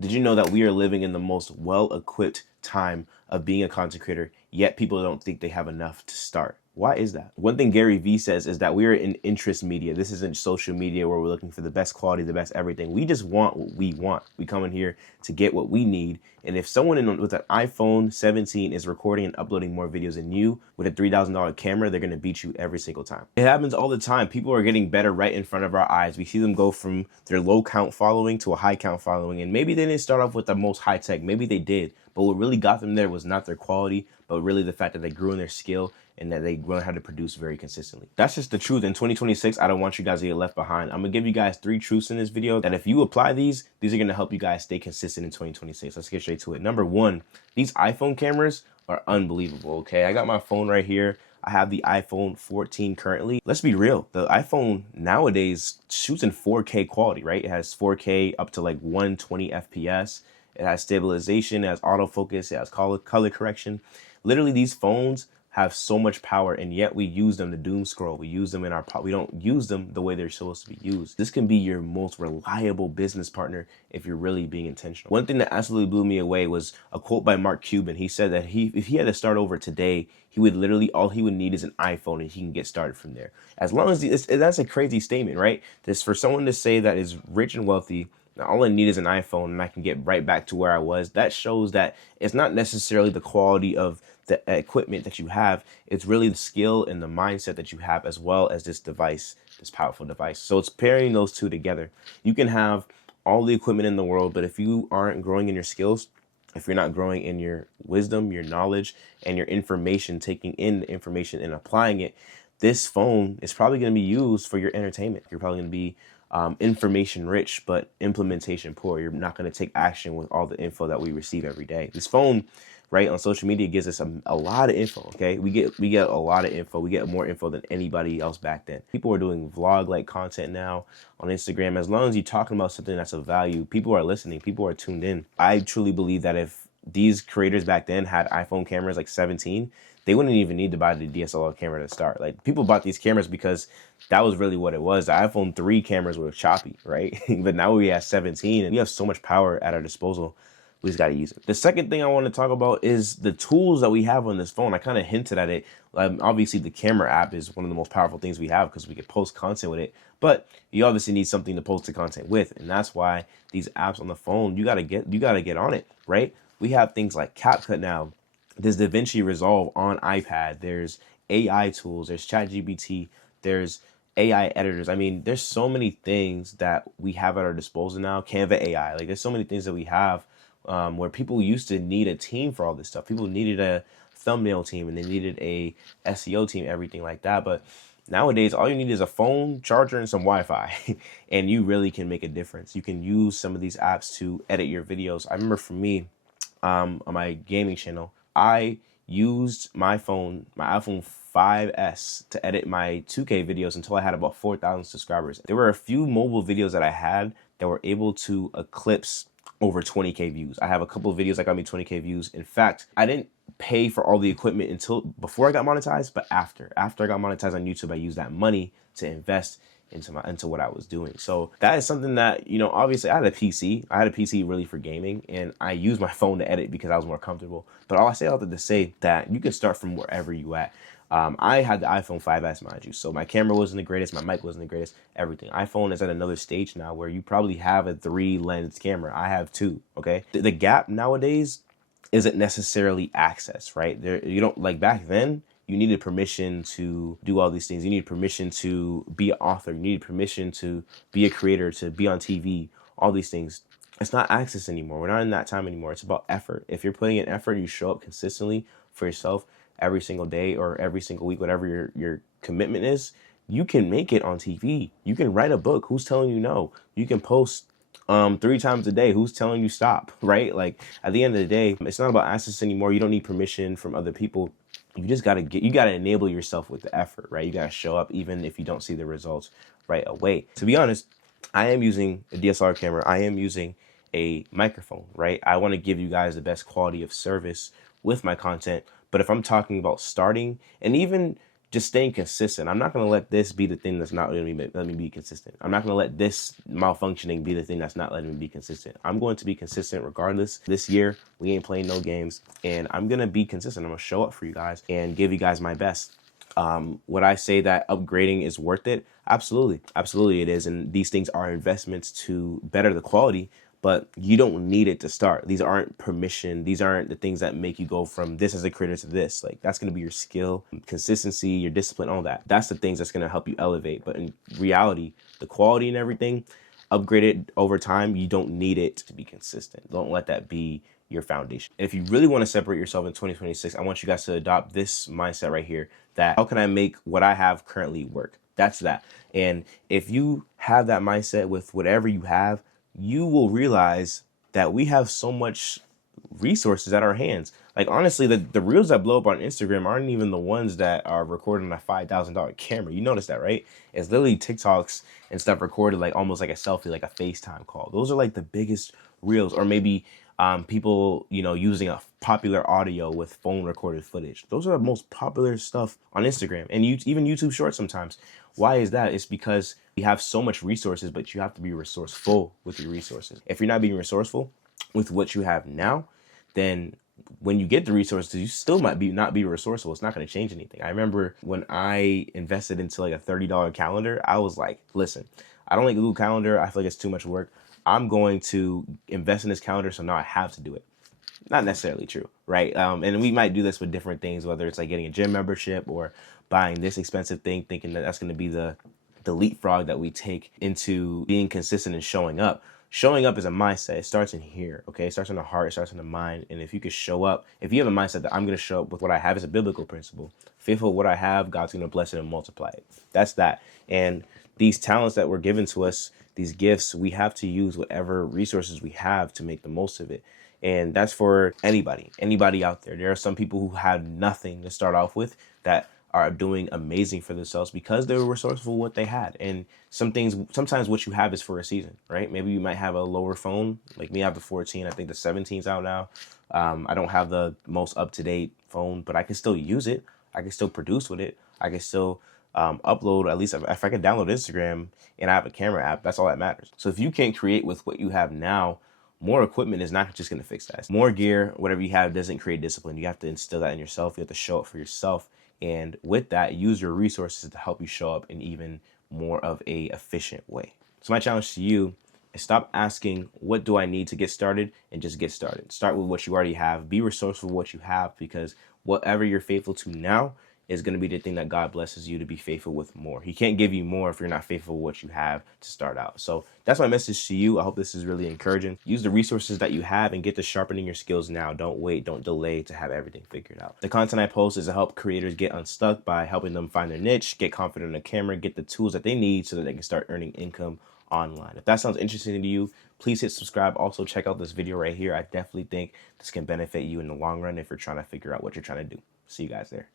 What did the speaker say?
Did you know that we are living in the most well-equipped time of being a content creator, yet people don't think they have enough to start? Why is that? One thing Gary Vee says is that we are in interest media. This isn't social media where we're looking for the best quality, the best everything. We just want what we want. We come in here to get what we need. And if someone with an iPhone 17 is recording and uploading more videos than you with a $3,000 camera, they're going to beat you every single time. It happens all the time. People are getting better right in front of our eyes. We see them go from their low count following to a high count following. And maybe they didn't start off with the most high tech. Maybe they did. But what really got them there was not their quality, but really the fact that they grew in their skill and that they learned how to produce very consistently. That's just the truth. In 2026, I don't want you guys to get left behind. I'm gonna give you guys 3 truths in this video that if you apply these are gonna help you guys stay consistent in 2026. Let's get straight to it. Number 1, these iPhone cameras are unbelievable, okay? I got my phone right here. I have the iPhone 14 currently. Let's be real. The iPhone nowadays shoots in 4K quality, right? It has 4K up to like 120 FPS. It has stabilization, it has autofocus, it has color correction. Literally, these phones have so much power, and yet we use them to doom scroll. We use them we don't use them the way they're supposed to be used. This can be your most reliable business partner if you're really being intentional. One thing that absolutely blew me away was a quote by Mark Cuban. He said that if he had to start over today, he would literally, all he would need is an iPhone and he can get started from there. As long as, that's a crazy statement, right? This, for someone to say that is rich and wealthy, now, all I need is an iPhone and I can get right back to where I was. That shows that it's not necessarily the quality of the equipment that you have. It's really the skill and the mindset that you have, as well as this device, this powerful device. So it's pairing those two together. You can have all the equipment in the world, but if you aren't growing in your skills, if you're not growing in your wisdom, your knowledge, and your information, taking in the information and applying it, this phone is probably going to be used for your entertainment. You're probably going to be information rich, but implementation poor. You're not going to take action with all the info that we receive every day. This phone, right, on social media gives us a lot of info. Okay, we get a lot of info. We get more info than anybody else back then. People are doing vlog-like content now on Instagram. As long as you're talking about something that's of value, people are listening. People are tuned in. I truly believe that if these creators back then had iPhone cameras like 17, they wouldn't even need to buy the DSLR camera to start. Like, people bought these cameras because that was really what it was. The iPhone 3 cameras were choppy, right? But now we have 17 and we have so much power at our disposal. We just got to use it. The second thing I want to talk about is the tools that we have on this phone. I kind of hinted at it. Obviously, the camera app is one of the most powerful things we have because we can post content with it. But you obviously need something to post the content with, and that's why these apps on the phone, you gotta get on it, right? We have things like CapCut now. There's DaVinci Resolve on iPad. There's AI tools. There's ChatGPT. There's AI editors. I mean, there's so many things that we have at our disposal now. Canva AI. Like, there's so many things that we have where people used to need a team for all this stuff. People needed a thumbnail team and they needed a SEO team, everything like that. But nowadays, all you need is a phone, charger, and some Wi-Fi, and you really can make a difference. You can use some of these apps to edit your videos. I remember for me, on my gaming channel, I used my iPhone 5S to edit my 2K videos until I had about 4,000 subscribers. There were a few mobile videos that I had that were able to eclipse over 20K views. I have a couple of videos that got me 20K views. In fact, I didn't pay for all the equipment until before I got monetized, but after I got monetized on YouTube, I used that money to invest into what I was doing. So that is something that, you know, obviously I had a PC really for gaming, and I used my phone to edit because I was more comfortable. But all I say all that to say that you can start from wherever you at. I had the iPhone 5S, mind you, so my camera wasn't the greatest, my mic wasn't the greatest, everything. iPhone is at another stage now where you probably have a 3-lens camera. I have 2, okay? The gap nowadays isn't necessarily access, right? You don't, like back then, you needed permission to do all these things. You needed permission to be an author. You needed permission to be a creator, to be on TV, all these things. It's not access anymore. We're not in that time anymore. It's about effort. If you're putting in effort, you show up consistently for yourself every single day or every single week, whatever your commitment is, you can make it on TV. You can write a book. Who's telling you no? You can post 3 times a day. Who's telling you stop, right? Like, at the end of the day, it's not about access anymore. You don't need permission from other people. You just gotta enable yourself with the effort, right? You gotta show up even if you don't see the results right away. To be honest, I am using a DSLR camera. I am using a microphone, right? I want to give you guys the best quality of service with my content. But if I'm talking about starting and even just staying consistent. I'm not going to let this be the thing that's not going to let me be consistent. I'm not going to let this malfunctioning be the thing that's not letting me be consistent. I'm going to be consistent regardless. This year, we ain't playing no games, and I'm going to be consistent. I'm going to show up for you guys and give you guys my best. Would I say that upgrading is worth it? Absolutely. Absolutely it is. And these things are investments to better the quality, but you don't need it to start. These aren't permission. These aren't the things that make you go from this as a creator to this. Like, that's going to be your skill, consistency, your discipline, all that. That's the things that's going to help you elevate. But in reality, the quality and everything, upgrade it over time. You don't need it to be consistent. Don't let that be your foundation. And if you really want to separate yourself in 2026, I want you guys to adopt this mindset right here, that how can I make what I have currently work? That's that. And if you have that mindset with whatever you have, you will realize that we have so much resources at our hands. Like, honestly, the reels that blow up on Instagram aren't even the ones that are recorded on a $5,000 camera. You notice that, right? It's literally TikToks and stuff recorded like almost like a selfie, like a FaceTime call. Those are like the biggest reels. Or maybe people, using a popular audio with phone recorded footage. Those are the most popular stuff on Instagram and even YouTube Shorts sometimes. Why is that? It's because we have so much resources, but you have to be resourceful with your resources. If you're not being resourceful with what you have now, then when you get the resources, you still might not be resourceful. It's not going to change anything. I remember when I invested into like a $30 calendar, I was like, listen, I don't like Google Calendar. I feel like it's too much work. I'm going to invest in this calendar, so now I have to do it. Not necessarily true, right? And we might do this with different things, whether it's like getting a gym membership or buying this expensive thing, thinking that that's going to be the leapfrog that we take into being consistent and showing up. Showing up is a mindset. It starts in here, okay? It starts in the heart, it starts in the mind. And if you could show up, if you have a mindset that I'm going to show up with what I have, is a biblical principle. Faithful with what I have, God's going to bless it and multiply it. That's that. And these talents that were given to us, these gifts, we have to use whatever resources we have to make the most of it. And that's for anybody out there. There are some people who had nothing to start off with that are doing amazing for themselves because they were resourceful with what they had. And sometimes what you have is for a season, right? Maybe you might have a lower phone. Like me, I have the 14. I think the 17's out now. I don't have the most up-to-date phone, but I can still use it. I can still produce with it. I can still upload, at least if I can download Instagram and I have a camera app, that's all that matters. So if you can't create with what you have now, more equipment is not just going to fix that. More gear, whatever you have, doesn't create discipline. You have to instill that in yourself. You have to show up for yourself. And with that, use your resources to help you show up in even more of a efficient way. So my challenge to you is stop asking, what do I need to get started? And just get started. Start with what you already have. Be resourceful with what you have, because whatever you're faithful to now is going to be the thing that God blesses you to be faithful with more. He can't give you more if you're not faithful with what you have to start out. So that's my message to you. I hope this is really encouraging. Use the resources that you have and get to sharpening your skills now. Don't wait, don't delay to have everything figured out. The content I post is to help creators get unstuck by helping them find their niche, get confident in the camera, get the tools that they need so that they can start earning income online. If that sounds interesting to you, please hit subscribe. Also, check out this video right here. I definitely think this can benefit you in the long run if you're trying to figure out what you're trying to do. See you guys there.